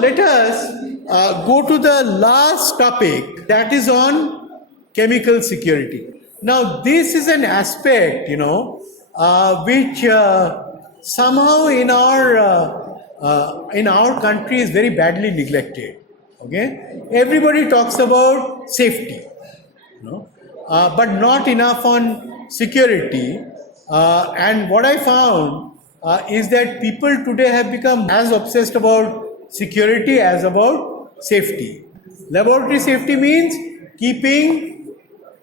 Let us go to the last topic, that is on chemical security. Now, this is an aspect, which somehow in our country is very badly neglected. Okay, everybody talks about safety, but not enough on security. And what I found is that people today have become as obsessed about security as about safety. Laboratory safety means keeping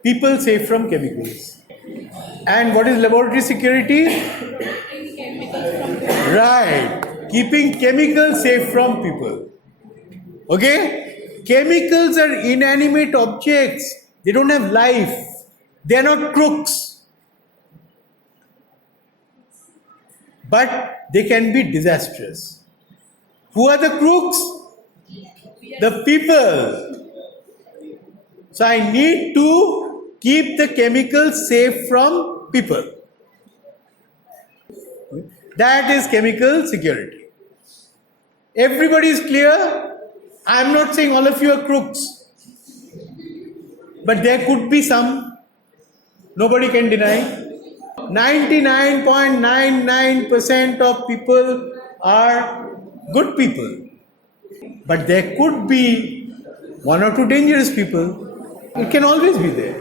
people safe from chemicals. And what is laboratory security? Right, keeping chemicals safe from people. Okay? Chemicals are inanimate objects. They don't have life. They are not crooks. But they can be disastrous. Who are the crooks? The people. So I need to keep the chemicals safe from people. That is chemical security. Everybody is clear? I am not saying all of you are crooks. But there could be some. Nobody can deny. 99.99% of people are good people. But there could be one or two dangerous people. It can always be there.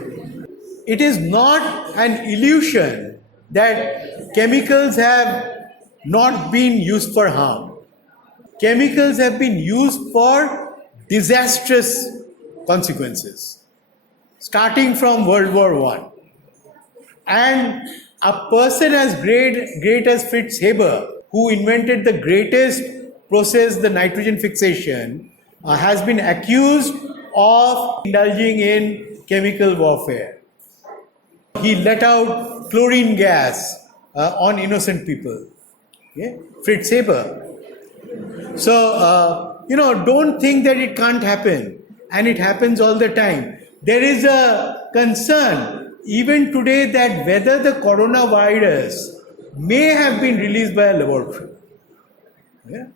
It is not an illusion that chemicals have not been used for harm. Chemicals have been used for disastrous consequences, starting from World War I. And a person as great as Fritz Haber, who invented the greatest process, the nitrogen fixation, has been accused of indulging in chemical warfare. He let out chlorine gas on innocent people. Okay? Fritz Haber. So, don't think that it can't happen. And it happens all the time. There is a concern even today that whether the coronavirus may have been released by a laboratory. Yeah?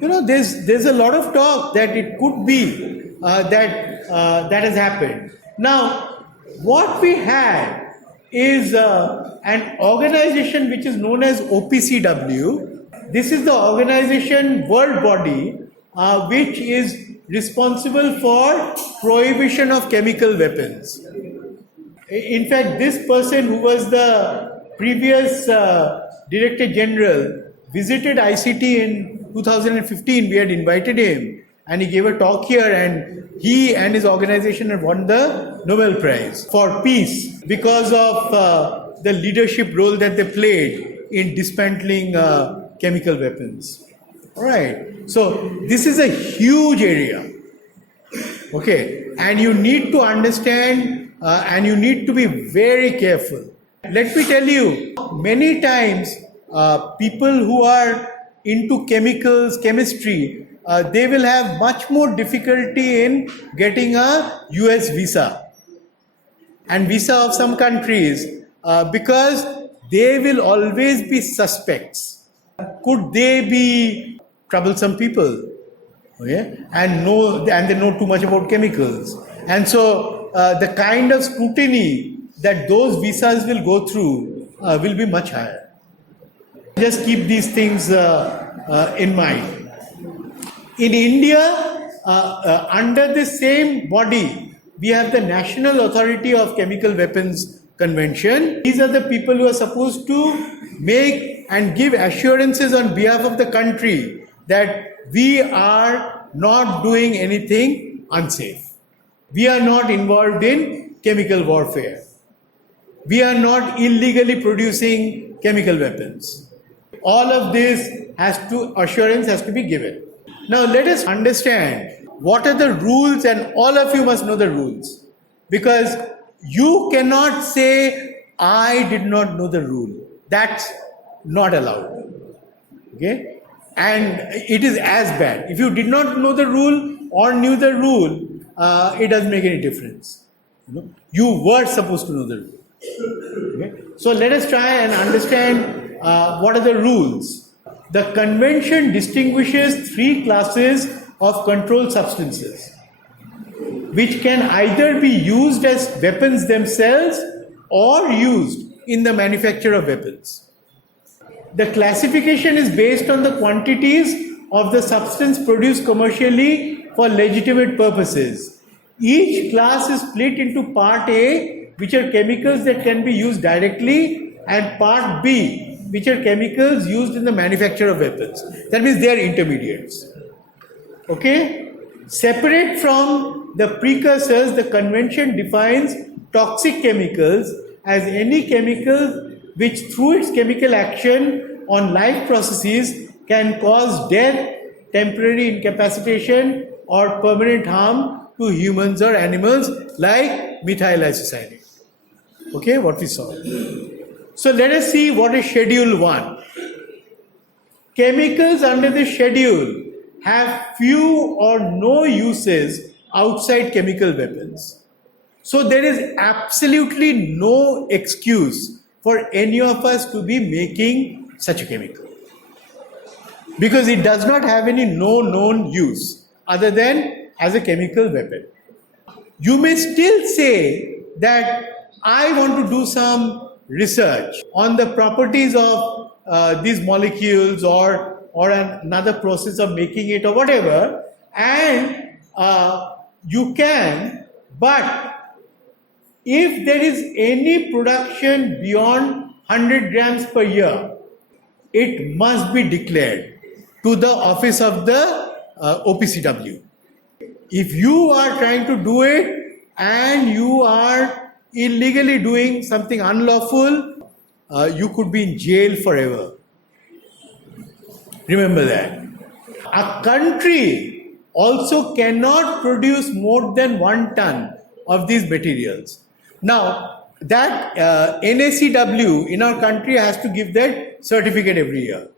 There's a lot of talk that it could be that has happened. Now, what we had is an organization which is known as OPCW. This is the organization, world body, which is responsible for prohibition of chemical weapons. In fact, this person who was the previous Director General visited ICT in 2015. We had invited him and he gave a talk here, and he and his organization had won the Nobel Prize for Peace because of the leadership role that they played in dismantling chemical weapons. All right. So this is a huge area. Okay. And you need to understand and you need to be very careful. Let me tell you, many times people who are into chemicals, chemistry, they will have much more difficulty in getting a US visa and visa of some countries because they will always be suspects. Could they be troublesome people? Okay? And they know too much about chemicals. And so the kind of scrutiny that those visas will go through will be much higher. Just keep these things in mind. In India, under the same body, we have the National Authority of Chemical Weapons Convention. These are the people who are supposed to make and give assurances on behalf of the country that we are not doing anything unsafe. We are not involved in chemical warfare. We are not illegally producing chemical weapons. All of this assurance has to be given. Now let us understand what are the rules, and all of you must know the rules. Because you cannot say, I did not know the rule. That's not allowed. Okay? And it is as bad. If you did not know the rule or knew the rule, it doesn't make any difference. You were supposed to know the rule. Okay? So let us try and understand what are the rules. The convention distinguishes three classes of controlled substances, which can either be used as weapons themselves or used in the manufacture of weapons. The classification is based on the quantities of the substance produced commercially for legitimate purposes. Each class is split into part A, which are chemicals that can be used directly, and part B, which are chemicals used in the manufacture of weapons. That means they are intermediates. Okay? Separate from the precursors, the convention defines toxic chemicals as any chemical which through its chemical action on life processes can cause death, temporary incapacitation or permanent harm to humans or animals, like methyl isocyanate. Okay, what we saw. So let us see what is Schedule 1. Chemicals under this schedule have few or no uses outside chemical weapons. So there is absolutely no excuse for any of us to be making such a chemical, because it does not have any known use other than as a chemical weapon. You may still say that I want to do some research on the properties of these molecules or another process of making it or whatever, and you can, but if there is any production beyond 100 grams per year, it must be declared to the office of the OPCW. If you are trying to do it and you are illegally doing something unlawful, you could be in jail forever. Remember that. A country also cannot produce more than 1 ton of these materials. Now, that NACW in our country has to give that certificate every year.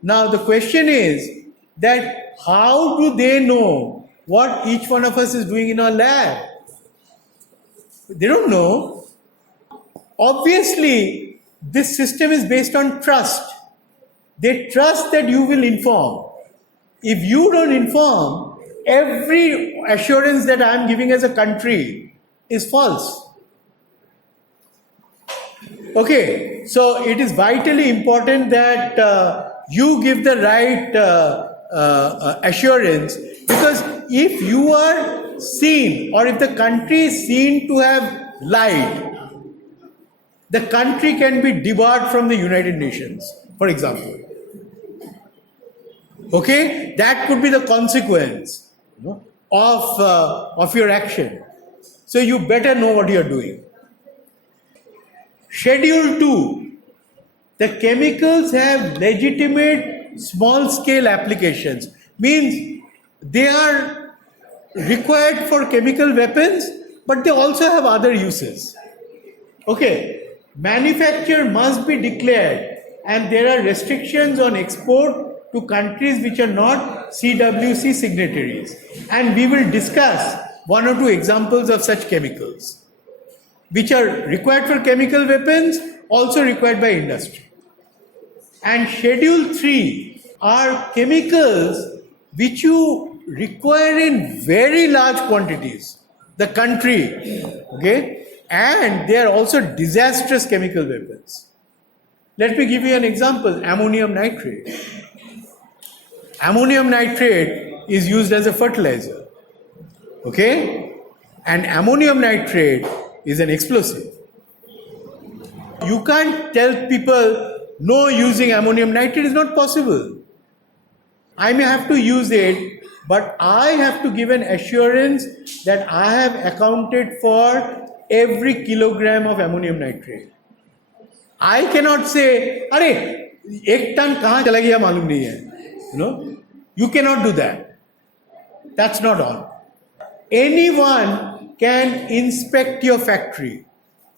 Now, the question is that how do they know what each one of us is doing in our lab? They don't know. Obviously, this system is based on trust. They trust that you will inform. If you don't inform, every assurance that I am giving as a country is false. Okay, so it is vitally important that you give the right assurance, because if you are seen or if the country is seen to have lied, the country can be debarred from the United Nations, for example. Okay, that could be the consequence of your action. So you better know what you are doing. Schedule 2. The chemicals have legitimate small-scale applications. Means they are required for chemical weapons, but they also have other uses. Okay, manufacture must be declared, and there are restrictions on export to countries which are not CWC signatories. And we will discuss 1 or 2 examples of such chemicals, which are required for chemical weapons, also required by industry. And Schedule 3 are chemicals which you require in very large quantities, the country, okay? And they are also disastrous chemical weapons. Let me give you an example, ammonium nitrate. Ammonium nitrate is used as a fertilizer, okay? And ammonium nitrate is an explosive. You can't tell people no using ammonium nitrate is not possible. I may have to use it, but I have to give an assurance that I have accounted for every kilogram of ammonium nitrate. I cannot say, "Arey, 1 ton kahan chala gaya malum nahi hai." You cannot do that. That's not on. Anyone can inspect your factory.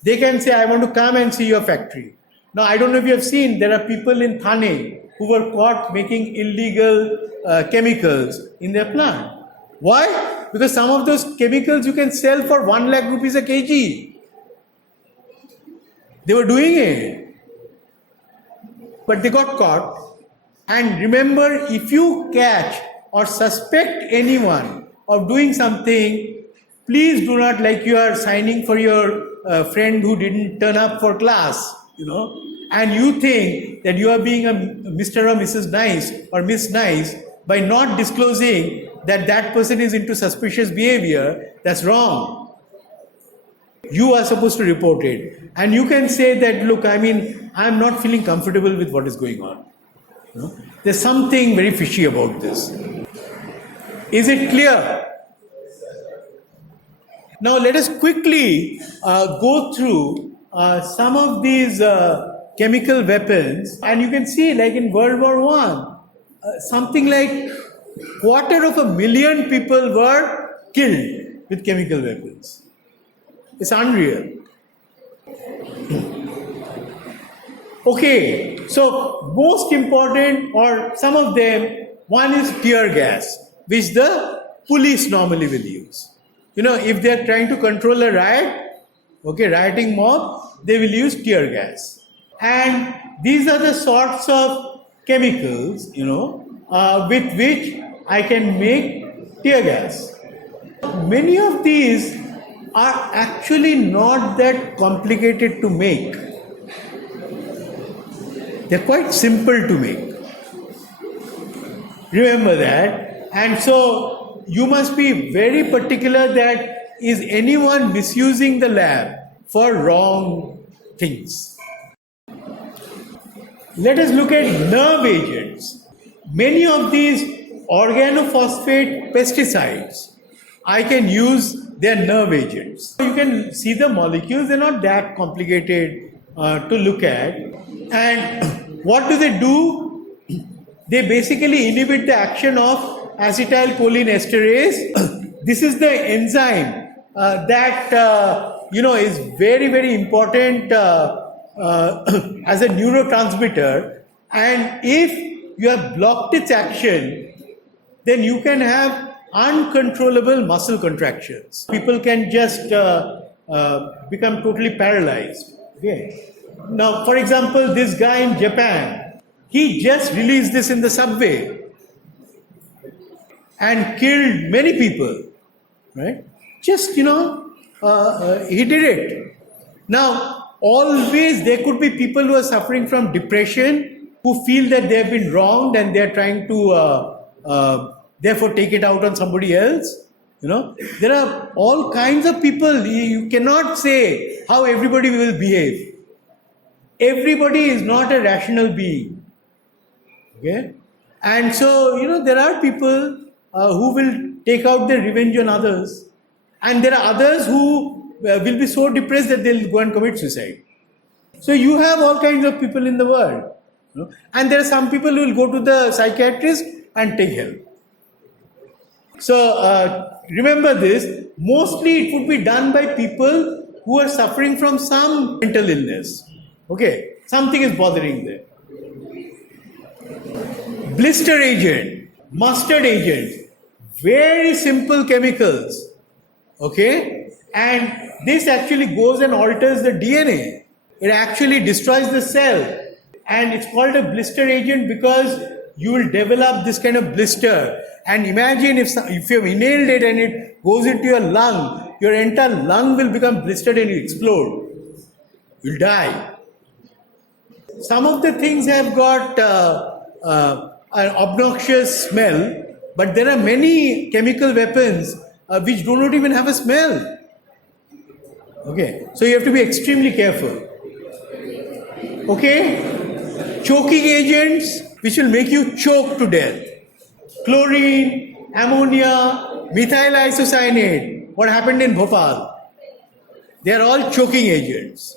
They can say, "I want to come and see your factory." Now, I don't know if you have seen, there are people in Thane who were caught making illegal chemicals in their plant. Why? Because some of those chemicals you can sell for 1 lakh rupees a kg. They were doing it. But they got caught. And remember, if you catch or suspect anyone of doing something, please do not, like you are signing for your friend who didn't turn up for class, and you think that you are being a Mr. or Mrs. Nice or Miss Nice by not disclosing that that person is into suspicious behavior. That's wrong. You are supposed to report it. And you can say that, look, I'm not feeling comfortable with what is going on. There's something very fishy about this. Is it clear? Now let us quickly go through some of these chemical weapons, and you can see, like in World War I, something like 250,000 people were killed with chemical weapons. It's unreal. Okay, so most important, or some of them, one is tear gas, which the police normally will use. If they are trying to control a riot, rioting mob, they will use tear gas. And these are the sorts of chemicals, with which I can make tear gas. Many of these are actually not that complicated to make. They're quite simple to make. Remember that. And so you must be very particular that is anyone misusing the lab for wrong things. Let us look at nerve agents. Many of these organophosphate pesticides, I can use their nerve agents. You can see the molecules, they're not that complicated to look at. And what do? They basically inhibit the action of acetylcholine esterase. This is the enzyme that is very, very important as a neurotransmitter. And if you have blocked its action, then you can have uncontrollable muscle contractions. People can just become totally paralyzed. Okay. Now, for example, this guy in Japan, he just released this in the subway and killed many people, right? Just, he did it. Now, always there could be people who are suffering from depression, who feel that they have been wronged and they are trying to therefore take it out on somebody else. There are all kinds of people. You cannot say how everybody will behave. Everybody is not a rational being. Okay? And so, there are people who will take out their revenge on others, and there are others who will be so depressed that they'll go and commit suicide. So you have all kinds of people in the world. And there are some people who will go to the psychiatrist and take help. So remember this, mostly it would be done by people who are suffering from some mental illness. Okay, something is bothering them. Blister agent, mustard agent, very simple chemicals. Okay, and this actually goes and alters the DNA. It actually destroys the cell. And it's called a blister agent because you will develop this kind of blister. And imagine if you've inhaled it and it goes into your lung, your entire lung will become blistered and you explode. You'll die. Some of the things have got an obnoxious smell, but there are many chemical weapons which do not even have a smell. Okay, so you have to be extremely careful. Okay, choking agents which will make you choke to death. Chlorine, ammonia, methyl isocyanate. What happened in Bhopal? They are all choking agents.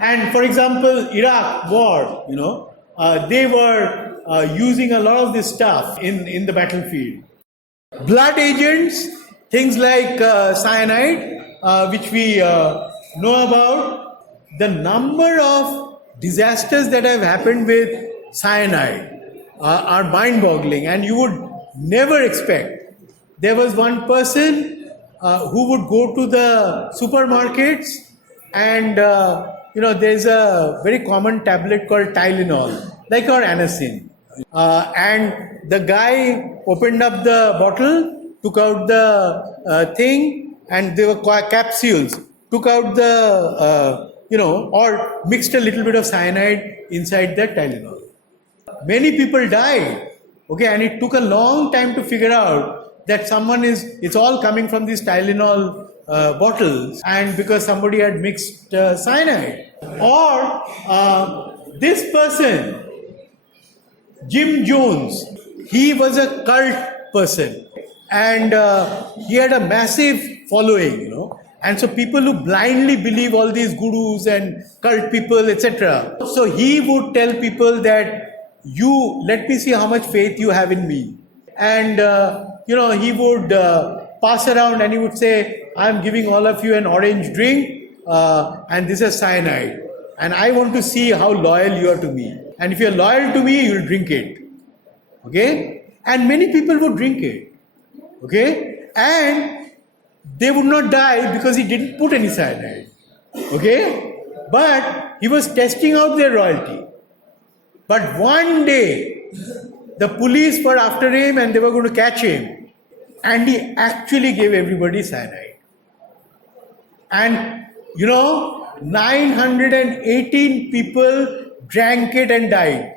And for example, Iraq war, they were using a lot of this stuff in the battlefield. Blood agents, things like cyanide, which we know about. The number of disasters that have happened with cyanide are mind-boggling, and you would never expect. There was one person who would go to the supermarkets and there's a very common tablet called Tylenol. like our aniline. And the guy opened up the bottle, took out the thing, and they were capsules. Took out the, or mixed a little bit of cyanide inside that Tylenol. Many people died, okay, and it took a long time to figure out that it's all coming from these Tylenol bottles, and because somebody had mixed cyanide. Or this person, Jim Jones, he was a cult person, and he had a massive following, and so people who blindly believe all these gurus and cult people, etc. So he would tell people that, let me see how much faith you have in me. And, he would pass around and he would say, I'm giving all of you an orange drink and this is cyanide. And I want to see how loyal you are to me. And if you're loyal to me, you'll drink it. Okay? And many people would drink it. Okay? And they would not die because he didn't put any cyanide. Okay? But he was testing out their loyalty. But one day, the police were after him and they were going to catch him. And he actually gave everybody cyanide. And, 918 people drank it and died.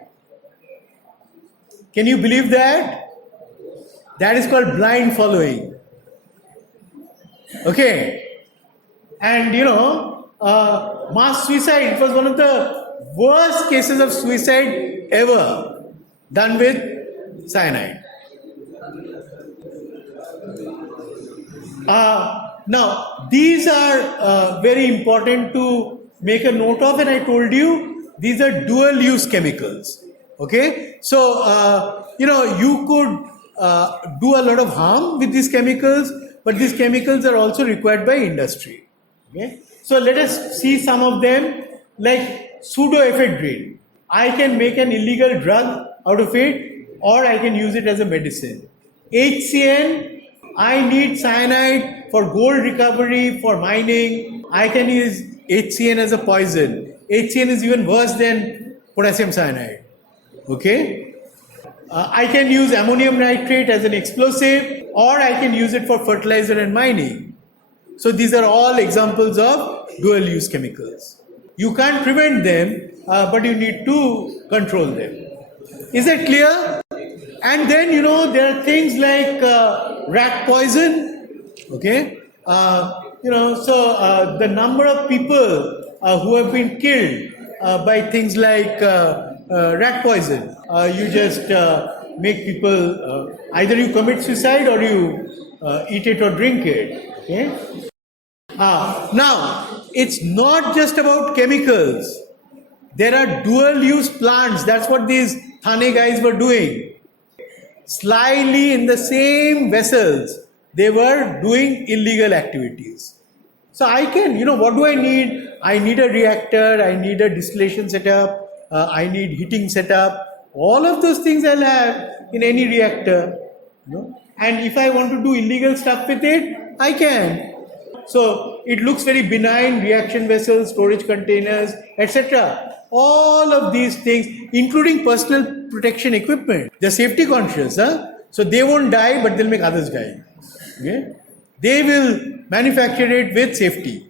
Can you believe that? That is called blind following. Okay. And, mass suicide, it was one of the worst cases of suicide ever done with cyanide. Now, these are very important to make a note of, and I told you, these are dual-use chemicals. Okay? So, you could do a lot of harm with these chemicals, but these chemicals are also required by industry. Okay? So, let us see some of them, like pseudoephedrine. I can make an illegal drug out of it, or I can use it as a medicine. HCN, I need cyanide for gold recovery, for mining. I can use HCN as a poison. HCN is even worse than potassium cyanide. Okay? I can use ammonium nitrate as an explosive, or I can use it for fertilizer and mining. So these are all examples of dual-use chemicals. You can't prevent them, but you need to control them. Is that clear? And then, there are things like rat poison. Okay? So the number of people who have been killed by things like rat poison, you just make people, either you commit suicide or you eat it or drink it. Okay? Now, it's not just about chemicals. There are dual-use plants. That's what these Thane guys were doing. Slyly in the same vessels, they were doing illegal activities. So I can, what do I need? I need a reactor, I need a distillation setup, I need heating setup. All of those things I'll have in any reactor. And if I want to do illegal stuff with it, I can. So it looks very benign, reaction vessels, storage containers, etc. All of these things, including personal protection equipment, they're safety conscious. So they won't die, but they'll make others die. Okay? They will manufacture it with safety.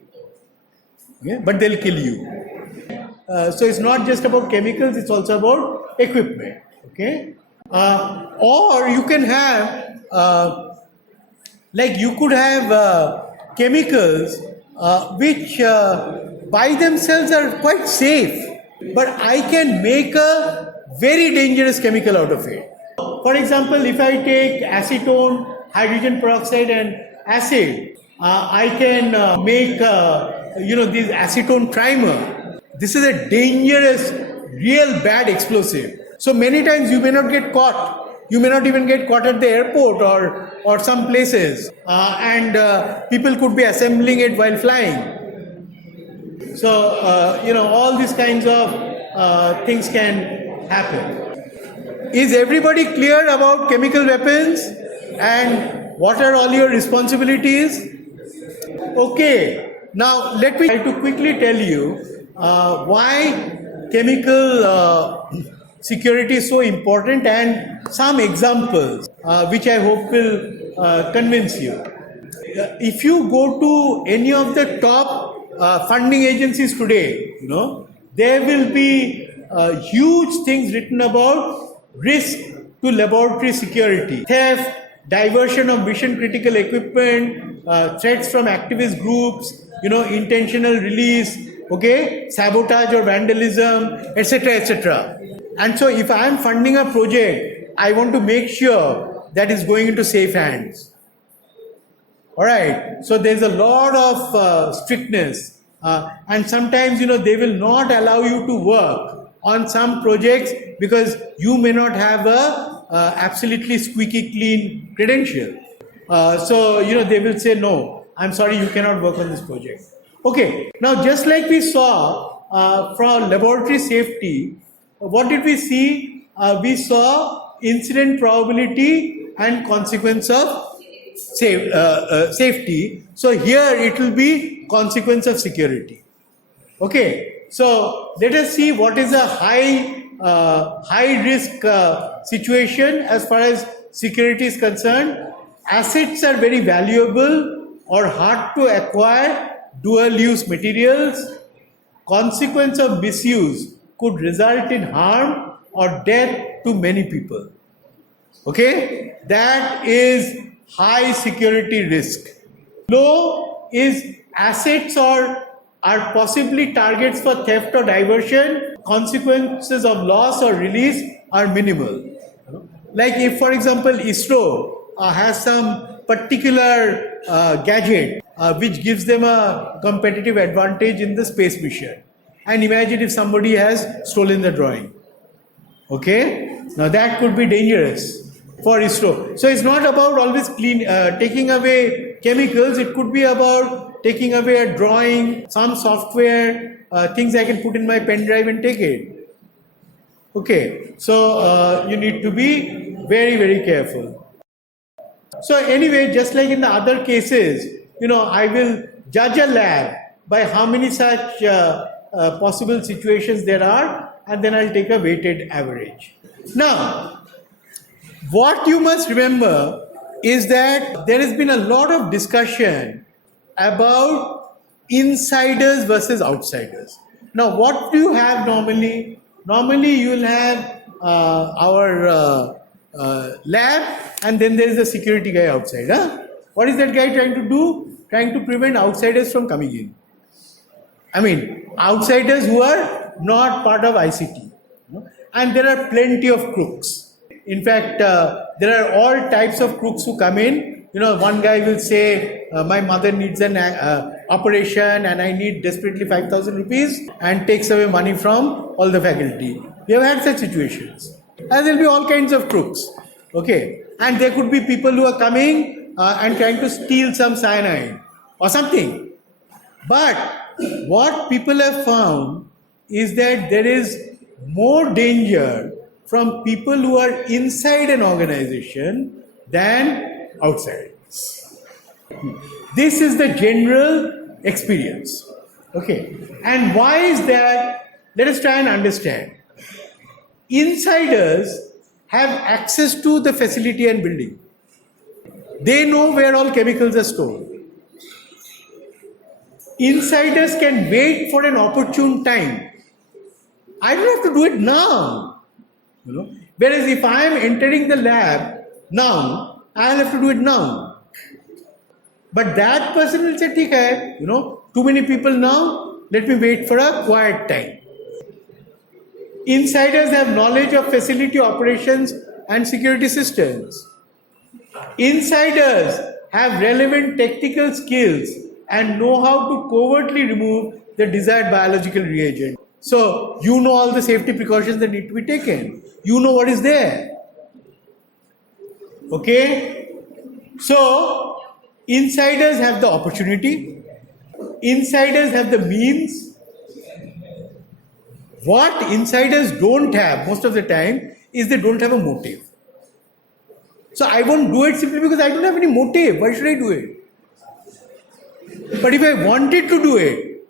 Okay? But they'll kill you. So it's not just about chemicals, it's also about equipment. Okay? Or you can have, you could have chemicals which by themselves are quite safe, but I can make a very dangerous chemical out of it. For example, if I take acetone, hydrogen peroxide and acid, I can make this acetone trimer. This is a dangerous, real bad explosive. So many times you may not get caught. You may not even get caught at the airport or some places. And people could be assembling it while flying. So, all these kinds of things can happen. Is everybody clear about chemical weapons and what are all your responsibilities? Okay. Now, let me try to quickly tell you why chemical security is so important, and some examples which I hope will convince you. If you go to any of the top funding agencies today, there will be huge things written about risk to laboratory security, theft, diversion of mission critical equipment, threats from activist groups, intentional release, okay, sabotage or vandalism, etc., etc. And so if I am funding a project, I want to make sure that it's going into safe hands. All right. So there's a lot of strictness, and sometimes they will not allow you to work on some projects because you may not have a absolutely squeaky clean credential. So they will say, no, I'm sorry, you cannot work on this project. Okay. Now, just like we saw from laboratory safety, what did we see? We saw incident probability and consequence of safety. So here it will be consequence of security. Okay, so let us see what is a high risk situation as far as security is concerned. Assets are very valuable or hard to acquire, dual use materials. Consequence of misuse could result in harm or death to many people. Okay, that is high security risk. Low is assets are possibly targets for theft or diversion. Consequences of loss or release are minimal. Like if, for example, ISRO has some particular gadget which gives them a competitive advantage in the space mission. And imagine if somebody has stolen the drawing. Okay, now that could be dangerous for ISRO. So it's not about always taking away chemicals. It could be about taking away a drawing, some software, things I can put in my pen drive and take it. Okay, so you need to be very, very careful. So anyway, just like in the other cases, I will judge a lab by how many such possible situations there are, and then I'll take a weighted average. Now, what you must remember is that there has been a lot of discussion about insiders versus outsiders. Now, what do you have normally? Normally, you will have our lab, and then there is a security guy outside. What is that guy trying to do? Trying to prevent outsiders from coming in. I mean, outsiders who are not part of ICT. And there are plenty of crooks. In fact, there are all types of crooks who come in. One guy will say, my mother needs an operation and I need desperately 5,000 rupees, and takes away money from all the faculty. We have had such situations. And there will be all kinds of crooks. Okay. And there could be people who are coming and trying to steal some cyanide or something. But what people have found is that there is more danger from people who are inside an organization than outside. This is the general experience. Okay. And why is that? Let us try and understand. Insiders have access to the facility and building. They know where all chemicals are stored. Insiders can wait for an opportune time. I don't have to do it now. Whereas if I am entering the lab now, I'll have to do it now. But that person will say, "ठीक है, too many people now, let me wait for a quiet time." Insiders have knowledge of facility operations and security systems. Insiders have relevant technical skills and know how to covertly remove the desired biological reagent. So, all the safety precautions that need to be taken. What is there. Okay? So, insiders have the opportunity. Insiders have the means. What insiders don't have most of the time is they don't have a motive. So I won't do it simply because I don't have any motive. Why should I do it? But if I wanted to do it,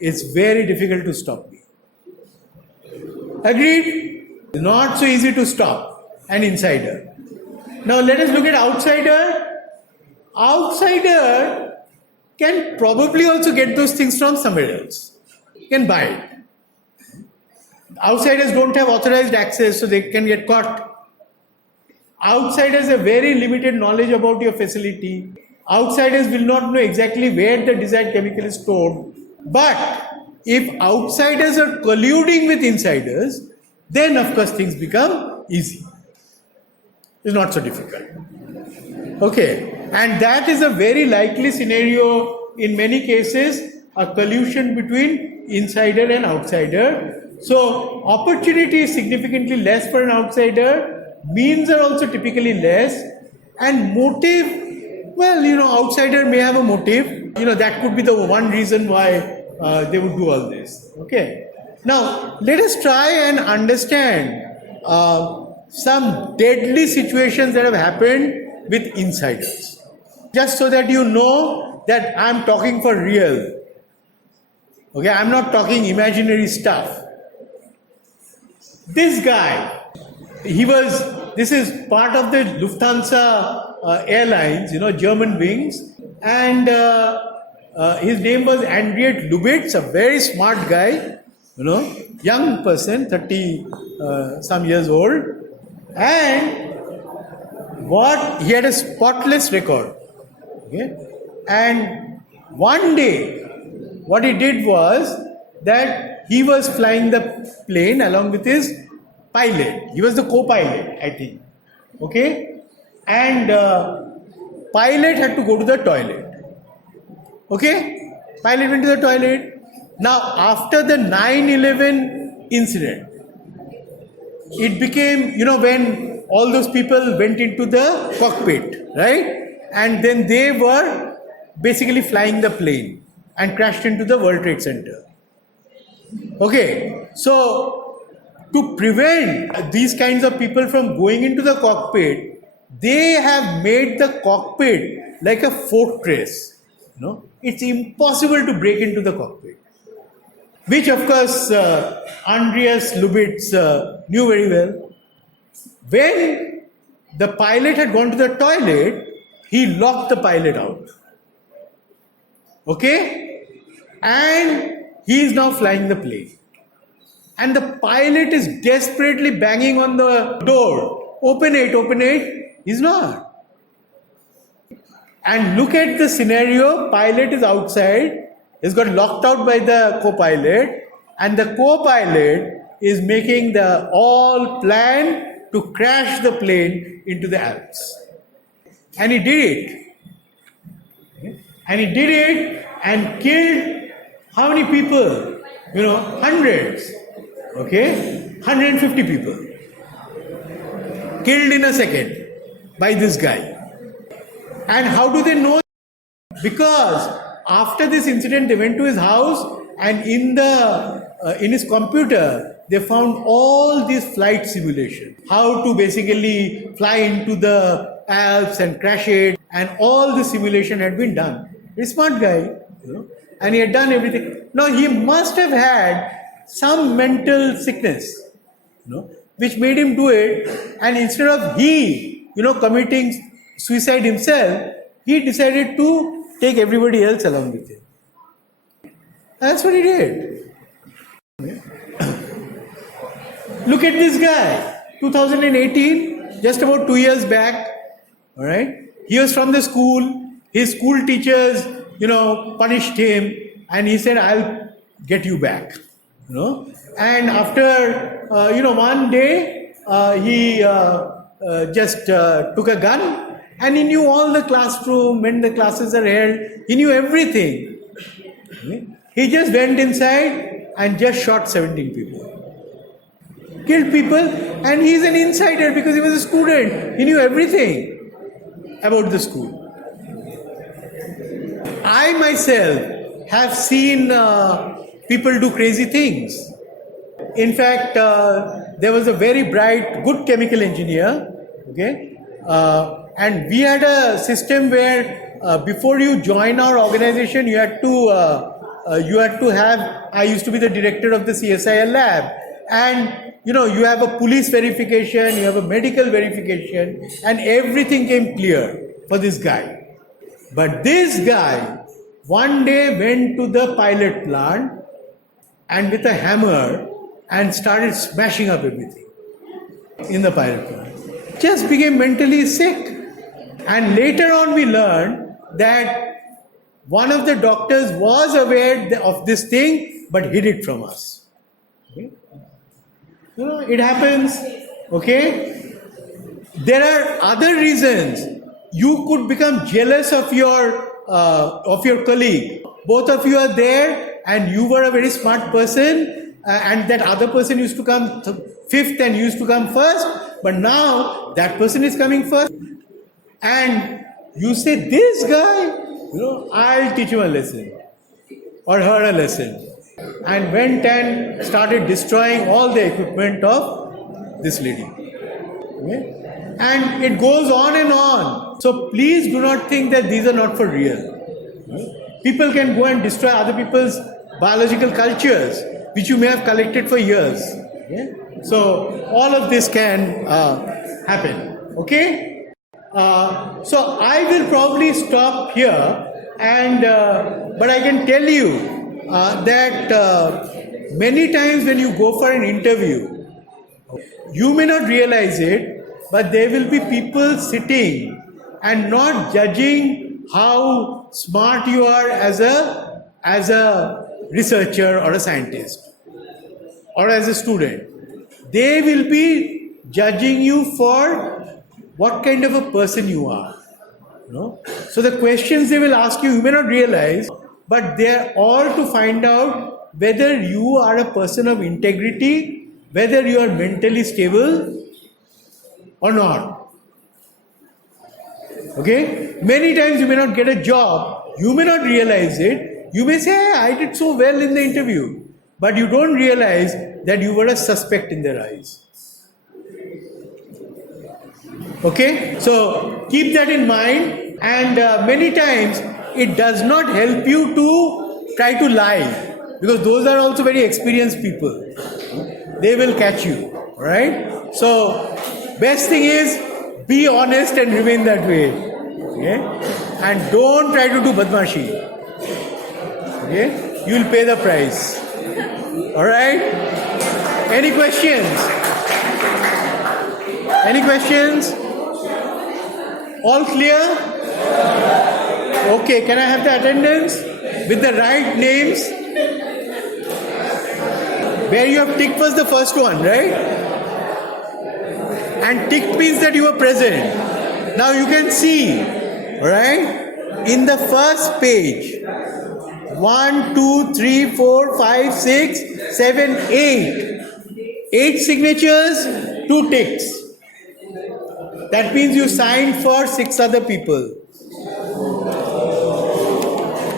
it's very difficult to stop me. Agreed? Not so easy to stop an insider. Now let us look at outsider. Outsider can probably also get those things from somewhere else. Can buy it. Outsiders don't have authorized access, so they can get caught. Outsiders have very limited knowledge about your facility. Outsiders will not know exactly where the desired chemical is stored. But if outsiders are colluding with insiders, then of course things become easy. It's not so difficult. Okay, and that is a very likely scenario in many cases, a collusion between insider and outsider. So opportunity is significantly less for an outsider, means are also typically less, and motive, well, outsider may have a motive, that could be the one reason why they would do all this. Okay, now let us try and understand some deadly situations that have happened with insiders, just so that you know that I'm talking for real. Okay, I'm not talking imaginary stuff. This guy, this is part of the Lufthansa Airlines, German wings, and his name was Andreas Lubitz, a very smart guy, young person, 30 some years old, and he had a spotless record. Okay, and one day, what he did was that he was flying the plane along with his pilot. He was the co-pilot, I think. Okay, and pilot had to go to the toilet. Okay, pilot went to the toilet. Now, after the 9/11 incident, it became, when all those people went into the cockpit, right? And then they were basically flying the plane and crashed into the World Trade Center. Okay, so to prevent these kinds of people from going into the cockpit, they have made the cockpit like a fortress. It's impossible to break into the cockpit, which of course Andreas Lubitz knew very well. When the pilot had gone to the toilet, he locked the pilot out. Okay, and he is now flying the plane. And the pilot is desperately banging on the door. Open it. He's not. And look at the scenario. Pilot is outside. He's got locked out by the co-pilot. And the co-pilot is making the all plan to crash the plane into the Alps. And he did it. And killed how many people? Hundreds. Okay? 150 people. Killed in a second by this guy. And how do they know? Because after this incident, they went to his house, and in his computer, they found all these flight simulations. How to basically fly into the Alps and crash it, and all the simulation had been done. He's a smart guy, and he had done everything. Now he must have had some mental sickness, which made him do it. And instead of committing suicide himself, he decided to take everybody else along with him. That's what he did. Look at this guy, 2018, just about 2 years back. All right, he was from the school. His school teachers, punished him, and he said, "I'll get you back." And after, one day, he just took a gun, and he knew all the classroom, when the classes are held. He knew everything. He just went inside and just shot 17 people. Killed people, and he's an insider because he was a student. He knew everything about the school. I myself have seen people do crazy things. In fact, there was a very bright, good chemical engineer, okay? And we had a system where before you join our organization, you had to have, I used to be the director of the CSIR lab, and you have a police verification, you have a medical verification, and everything came clear for this guy. But this guy one day went to the pilot plant and with a hammer and started smashing up everything in the pilot plant. Just became mentally sick. And later on we learned that one of the doctors was aware of this thing but hid it from us. Okay? It happens. Okay? There are other reasons. You could become jealous of your colleague. Both of you are there and you were a very smart person and that other person used to come fifth and used to come first, but now that person is coming first and you say, this guy, I'll teach him a lesson or her a lesson, and went and started destroying all the equipment of this lady. Okay? And it goes on and on. So please do not think that these are not for real. People can go and destroy other people's biological cultures, which you may have collected for years. Okay? So all of this can happen. Okay? So I will probably stop here, and but I can tell you that many times when you go for an interview, you may not realize it, but there will be people sitting and not judging how smart you are as a researcher or a scientist or as a student. They will be judging you for what kind of a person you are. So the questions they will ask you, you may not realize, but they are all to find out whether you are a person of integrity, whether you are mentally stable or not. Okay? Many times you may not get a job, you may not realize it, you may say, hey, I did so well in the interview, but you don't realize that you were a suspect in their eyes. Okay? So keep that in mind, and many times it does not help you to try to lie, because those are also very experienced people. They will catch you. Alright? So best thing is be honest and remain that way. Okay? And don't try to do badmashi. Okay? You will pay the price. Alright? Any questions? Any questions? All clear? Okay, can I have the attendance with the right names? Where you have ticked was the first one, right? And ticked means that you were present. Now you can see, right? In the first page, 1, 2, 3, 4, 5, 6, 7, 8. 8 signatures, 2 ticks. That means you signed for 6 other people.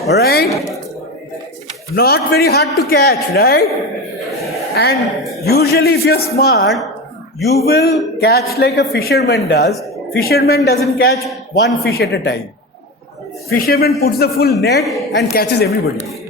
Alright? Not very hard to catch, right? And usually if you're smart, you will catch like a fisherman does. Fisherman doesn't catch one fish at a time. Fisherman puts the full net and catches everybody.